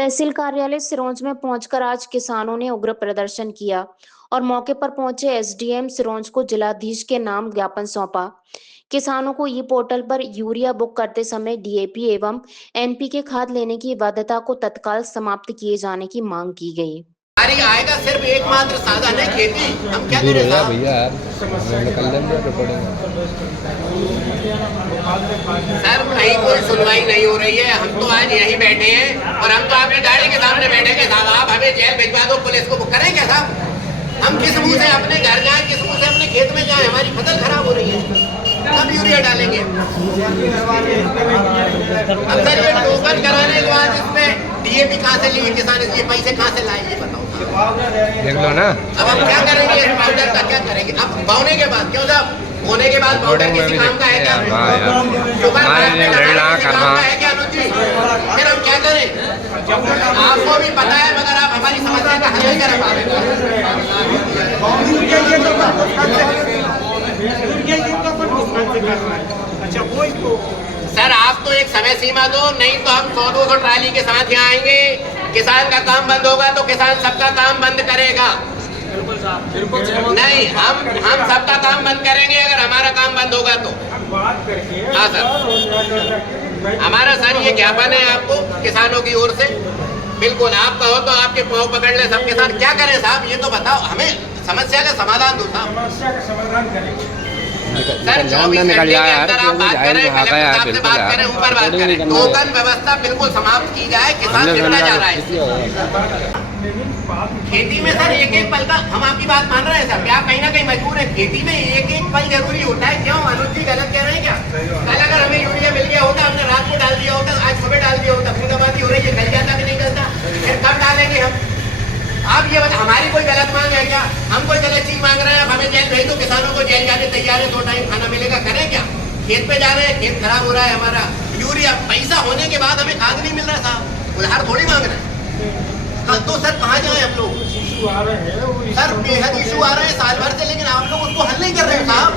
तहसील कार्यालय सिरोंज में पहुंचकर आज किसानों ने उग्र प्रदर्शन किया और मौके पर पहुंचे एसडीएम सिरोंज को जिलाधीश के नाम ज्ञापन सौंपा। किसानों को ई पोर्टल पर यूरिया बुक करते समय डीएपी एवं एनपीके खाद लेने की बाध्यता को तत्काल समाप्त किए जाने की मांग की गई। हमारी आय का सिर्फ एकमात्र साधन है खेती। हम क्या दूर हो करें जा साहब? भैया यार, निकल लेंगे रिकॉर्डिंग। सर कहीं कोई सुनवाई नहीं हो रही है। हम तो आज यहीं बैठे हैं और हम तो आपकी गाड़ी के सामने बैठे हैं साहब। आप हमें जेल भिजवा दो, पुलिस को बुक करें क्या साहब? हम किस मुंह से अपने घर जाएं, किस मुंह से अपने खेत में जाएं? हमारी फसल खराब हो रही है, कब यूरिया डालेंगे? अब सर ये टोकन कराने के बाद इसमें डीएपी कहाँ से लिए किसान, ये पैसे कहाँ से लाए ये बताओ। देख लो ना। अब हम क्या करेंगे इस पाउडर का, क्या करेंगे? अब बोने के बाद क्यों साहब, बोने के बाद पाउडर किसी काम का है क्या? शुगर किसी काम का है क्या अनुज जी? फिर हम क्या करें? आपको भी पता है मगर आप हमारी समस्या का हल नहीं कर पा रहे। सर आप तो एक समय सीमा दो, नहीं तो हम 100-200 ट्राली के साथ यहाँ आएंगे। किसान का काम बंद होगा तो किसान सबका काम बंद करेगा। नहीं, हम सबका काम बंद करेंगे अगर हमारा काम बंद होगा तो। हाँ सर, हमारा सर ये ज्ञापन है आपको किसानों की ओर से। बिल्कुल, आप कहो तो आपके पाँव पकड़ ले सब किसान। क्या करें साहब ये तो बताओ, हमें समस्या का समाधान दो साहब। समस्या का समाधान करेंगे सर 24 घंटे के अंदर आप बात करें, कलेक्टर साहब से बात करें, ऊपर बात करें, टोकन व्यवस्था बिल्कुल समाप्त की जाए। किसान जितना जा रहा है खेती में सर एक एक पल का, हम आपकी बात मान रहे हैं सर, क्या कहीं ना कहीं मजबूर है। खेती में एक एक पल जरूरी होता है। क्यों अनुज जी गलत कह रहे हैं क्या? कल अगर हमें यूरिया मिल गया होता, हमने रात को डाल दिया होता, आज सुबह डाल दिया होता, बूंदाबांदी हो रही है, गल जाता कि नहीं गलता? फिर कब डालेंगे हम? आप ये बता, हमारी कोई गलत मांग है क्या? हम कोई गलत चीज मांग रहे हैं? अब हमें जेल भेज दो, किसानों को जेल जाने तैयार है, 2 टाइम खाना मिलेगा, करें क्या? खेत पे जा रहे हैं, खेत खराब हो रहा है हमारा, यूरिया पैसा होने के बाद हमें खाद नहीं मिल रहा साहब, उधार थोड़ी मांग रहे हैं। तो सर कहाँ जाए हम लोग? सर बेहद इशू आ रहे हैं साल भर से, लेकिन आप लोग उसको हल नहीं कर रहे हैं साहब।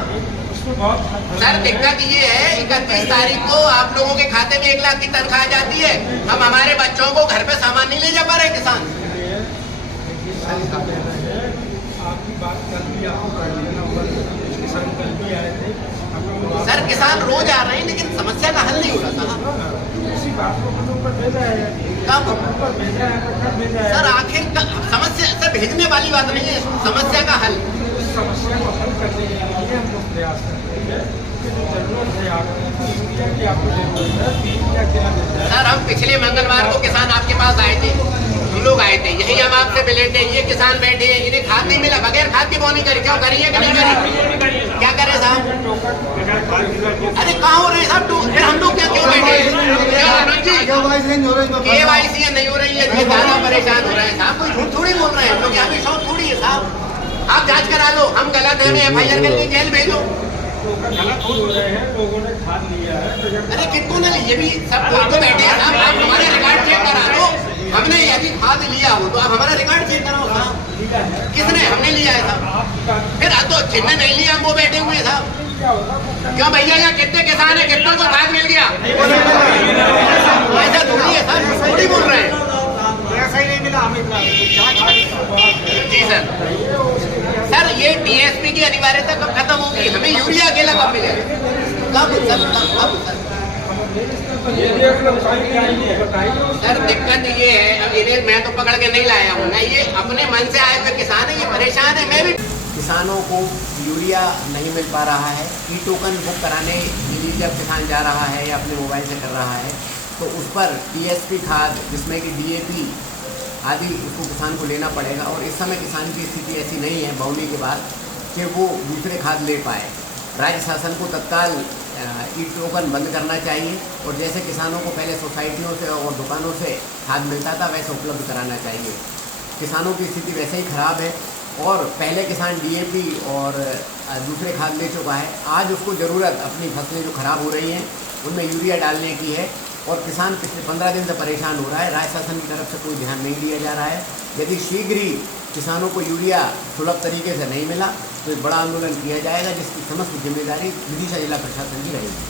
सर दिक्कत ये है, 31 तारीख को आप लोगों के खाते में 1 लाख की तनख्वाह जाती है, हम हमारे बच्चों को घर पे सामान नहीं ले जा पा रहे किसान। आपकी बात कर दी, आपको कर लिया, किसान कल भी आए थे। सर किसान रोज आ रहे हैं लेकिन समस्या का हल नहीं हो रहा साहब। इसी बात को हम ऊपर भेजा है, कब ऊपर भेजा है, कब भेजा है? सर आखिर समस्या सर भेजने वाली बात नहीं है, समस्या का हल। इस समस्या को हल करने के लिए हम लोग प्रयास कर रहे हैं। जो जरूरत है आपको यूरिया की, आपको जरूरत है 3 या क्या देता है? सर हम पिछले मंगलवार को किसान आपके पास आए थे, हम लोग आए थे, यही हम आपसे मिले थे। ये किसान बैठे हैं, इन्हें खाद नहीं मिला, बगैर खाद की बोनी करी। क्यों करी है कि नहीं करी? क्या करे साहब? अरे कहाँ हो रहे हैं साहब? फिर हम लोग क्या क्यों बैठे हैं? KYC नहीं हो रही है, ये ज्यादा परेशान हो रहे हैं साहब। कोई झूठ थोड़ी बोल रहे हैं, क्योंकि हमें शौक थोड़ी है साहब। आप जांच करा लो, हम गलत है, हमें FIR करके जेल भेजो। गलत हो रहे हैं, लोगों ने खाद लिया है। अरे कितनों ने, ये भी सब बोल तो बैठे हैं साहब। आप हमारे रिकॉर्ड चेक करा लो, हमने यदि खाद लिया हो तो आप हमारा रिकॉर्ड चेक कराओ साहब। किसने? हमने लिया है साहब। फिर तो जिनने नहीं लिया हम वो बैठे हुए हैं साहब। क्यों भैया, यहाँ कितने किसान है, कितनों को खाद मिल गया? ऐसा थोड़ी है साहब, थोड़ी बोल रहे हैं। ऐसा ही नहीं मिला हमें। जी सर, सर ये DSP की अनिवार्यता कब खत्म होगी? हमें यूरिया अकेला कब मिलेगा? कब सर? सर दिक्कत ये है, अब इन्हें मैं तो पकड़ के नहीं लाया हूँ ना, ये अपने मन से आए हुए किसान है, ये परेशान है। मैं भी किसानों को यूरिया नहीं मिल पा रहा है। ई टोकन बुक कराने के लिए जब किसान जा रहा है या अपने मोबाइल से कर रहा है तो उस पर TSP खाद, जिसमें कि DAP आदि, उसको किसान को लेना पड़ेगा। और इस समय किसान की स्थिति ऐसी नहीं है बोनी के बाद कि वो दूसरे खाद ले पाए। राज्य शासन को तत्काल ई टोकन बंद करना चाहिए और जैसे किसानों को पहले सोसाइटियों से और दुकानों से खाद मिलता था वैसे उपलब्ध कराना चाहिए। किसानों की स्थिति वैसे ही खराब है और पहले किसान DAP और दूसरे खाद ले चुका है। आज उसको ज़रूरत अपनी फसलें जो खराब हो रही हैं उनमें यूरिया डालने की है और किसान पिछले 15 दिन से परेशान हो रहा है। राज्य शासन की तरफ से कोई ध्यान नहीं दिया जा रहा है। यदि शीघ्र ही किसानों को यूरिया सुलभ तरीके से नहीं मिला तो एक बड़ा आंदोलन किया जाएगा, जिसकी समस्त जिम्मेदारी विदिशा जिला प्रशासन की रहेगी।